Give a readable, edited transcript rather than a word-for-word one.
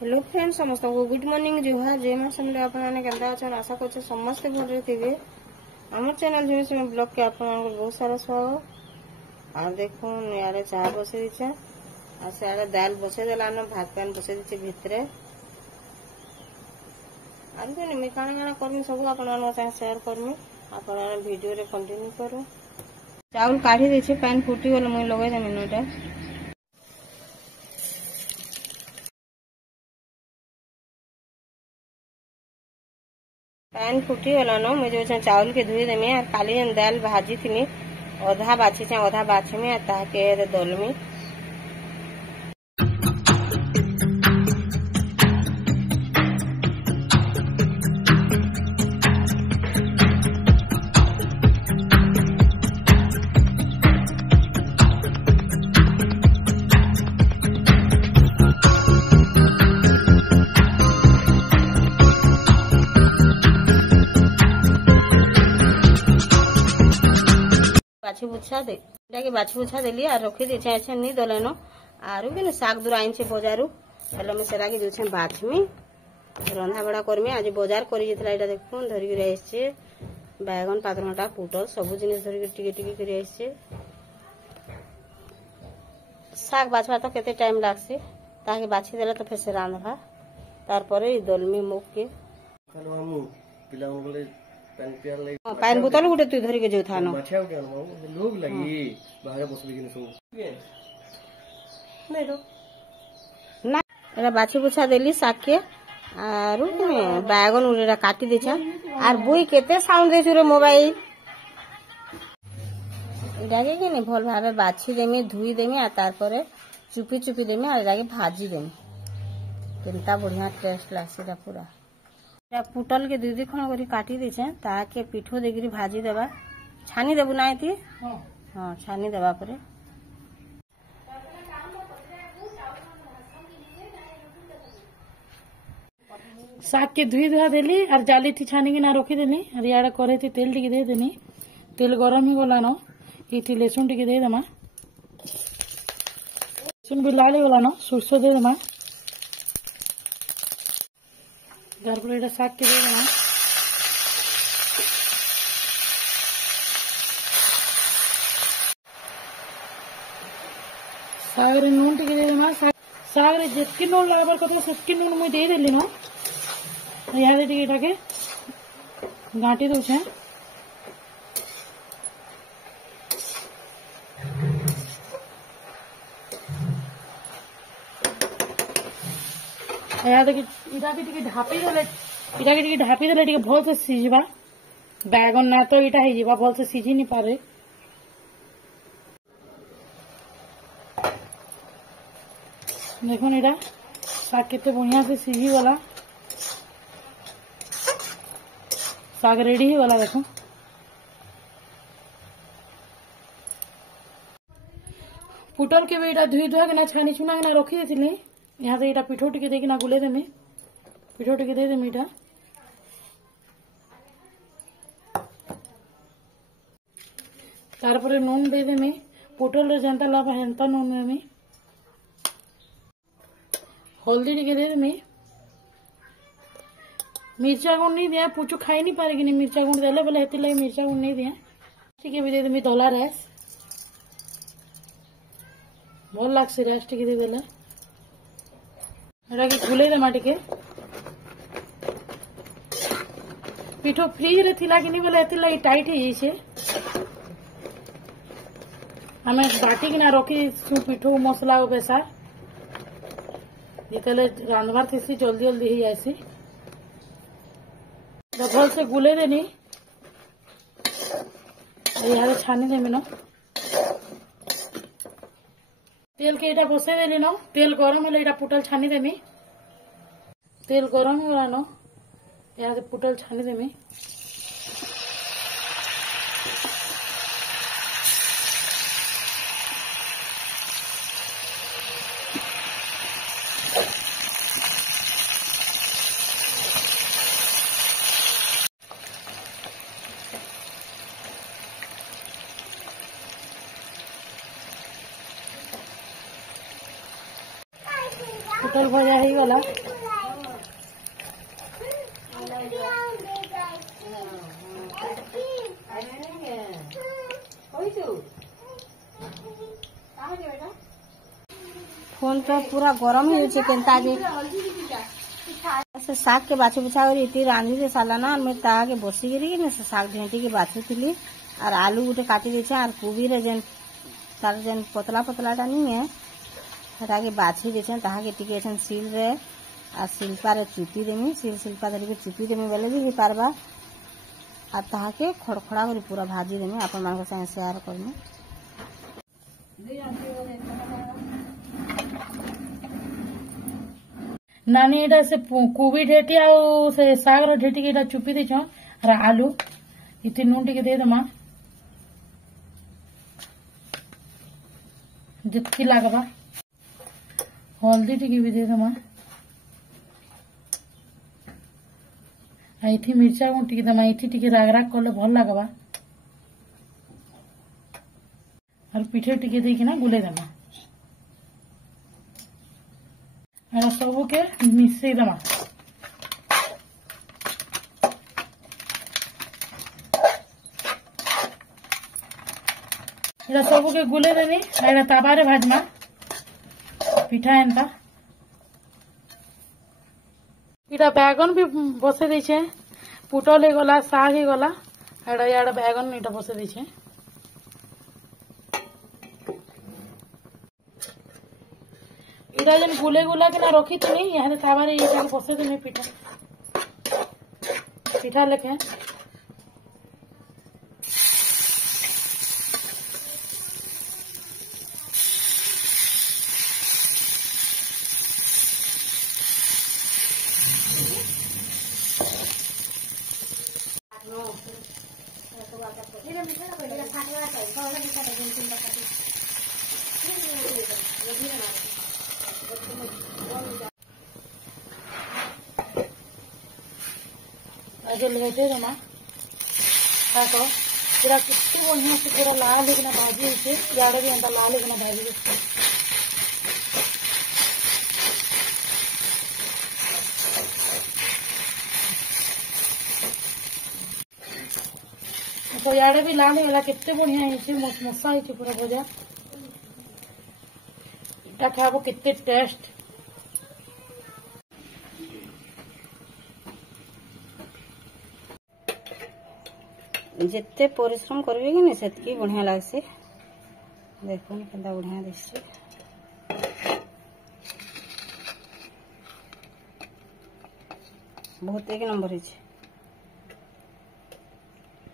Hello friends समस्त को good morning जुहार जय मां समले आपने केंदा अच्छा आशा करछे समस्त भले थिबे हमर चैनल जुमिस में ब्लॉग के आपन बहुत सारा स्वागत। आ देखो यारे चाय बसे दिछे आ सारे दाल बसे देलानो भात पान बसे दिछे भितरे आन कोनी मैं काना करमी सब आपन मान साथ शेयर करमी आपन वीडियो रे कंटिन्यू करो। चावल काढी दिछे पान फुटी गेल मैं लगे जे मिनटा पैन फुटी गलानो मुझे चावल के धुई देमी और काली दाल भाजी थी अधा बाछी अधा बाछमी ताके दलमी बाछी बुछा दे के बाछी बुछा देली और रखी देछे अच्छा नहीं दलेनो आरु बिन साग दूर आइन छे बाजारू हेले में सेरा के देछे बाछमी रंधा बड़ा करमी आज बाजार करी जेतला एटा देखुन धरि गिरे आइछे बैगन पात्रमटा पुटल सब जिनिस धरि टिके टिके करी आइछे साग बाछवा तो केते टाइम लागसे ताके बाछी देला तो फेर से रांधबा तार परे दलमी मुख के खालो हम पिला बोले पान बोतल गुटे तू धरि के जो थानो माछिया के लोग लगी बाहर बसबे कि सब नहीं रो ना एरा बाछी बुछा देली साग के आरु में बैगन उरेरा काटी देछा आर बुई केते साउंड देछु रे मोबाइल एटा के ने भल भाबे बाछी देमी धुई देमी आ तार परे चुपी चुपी देमी आ एटा के भाजी देमी केनता बढ़िया टेस्ट लागसी पूरा पुटल के दीदी खण करी काटी देछे ताके पिठो देगिरी भाजी देबा छानी देबु ना एती हां छानी देबा परे साग के धुई धुआ देली और जाली थी छानी की ना रखी देली और याडा करे थी तेल टिके दे देनी तेल गरम ही गलानो इति लहसुन टिके दे देमा लहसुन भी लाली गलानो सरसों दे देमा घर साग के दे देना सागर नून टिके दे देना सागर जितकी नून लगाबार कथा सेतकी नून मुई दे देली न यहाँ टिके एटाके गांटी दउछे ढापी देले भल से सीझबा बैगन ना तो इटा है जीवा भल से सीझी नहीं पारे देखो इटा साग केते बढ़िया से सीझी वाला साग रेडी ही वाला देखो पुटल के भी धुई धुआ के ना छानी छुना के ना रखी देथिली यहाँ से इटा पिठो टिके देकी ना गुले देमी पिठो टिके दे देमी इटा तार परे नून दे देमी पुटल रे जेंता लाभ हेंता नून देमी हल्दी टिके दे देमी मिर्चा गुंड नहीं दिया पुचू खाई नहीं पारेगी नहीं मिर्चा गुंड देले बोले हेती लगे मिर्चा गुंड नहीं दिया टिके भी दे देमी धला राइस भल लागसे राइस टिके दे देला गुले देमा टिके पिठो फ्रिज रे थिला कि नहीं बोले एति लगी टाइट है जैसे हमें बाटी कि ना रखी पिठो मसला बेसा जितले रांधबार थी जल्दी जल्दी ही जासी भल से गुले देनी यहाँ छानी देमी न तेल के इटा बसे देली न तेल गरम हेले इटा पुटल छानी देमी तेल गरम होला न यहाँ से पुटल छानी देमी पुटल भजा गला फोन तो पूरा गरम ही होचे केनता के से साग के बाछी बुछा कर इति रांधी दे साला ना मैं ता के बसी गिरी ने से साग भेंटी के बाछी थिली और आलू गुटे काटी देछे और कोबी रे जेन तार जेन पतला पतला टा नहीं है हटा के बाछी देछे ताहा के टिके एठन सील रे आ शिल्पा रे चुपी देमी शिल्पा धरी के चुपी देमी बेले भी पारबा आ ताहा के खड़खड़ा कर पूरा भाजी देमी आपन मान के संग शेयर करमी नानी एटा से कोबी ढेटी आउ से सागर ढेटी के एटा चुपी देछ और आलू इति नून टिके दे दमा जितकी लागबा हल्दी टिके भी दे दमा इथि मिर्चा गुण टिके दमा इथि टिके राग राग कले भल लागबा और पिठे टिके देकी ना गुले दमा और सबू के मिसई दमा एटा सबू के गुले देनी एटा ताबारे भाजमा पिठा एनता इटा बैगन भी बसे देछे पुटल हे गला साग हे गला एटा याडा बैगन इटा बसे देछे इटा जन गुले गुला के ना रखी थी यहाँ ताबारे ये बसे देने पिठा लेके आगे लगाते जमा ताको पूरा कितने बढ़िया से पूरा लाल लेकिन भाजी होते याडे भी अंदर लाल लेकिन भाजी होते तो याडे भी लाल वाला कितने बढ़िया होते मसा होते पूरा भजा इटा खाबो कितने टेस्ट जिते परिश्रम करबे कि सेतकी बढ़िया लागसे देखो केंता बढ़िया दिसছে बहुत एक नंबर है।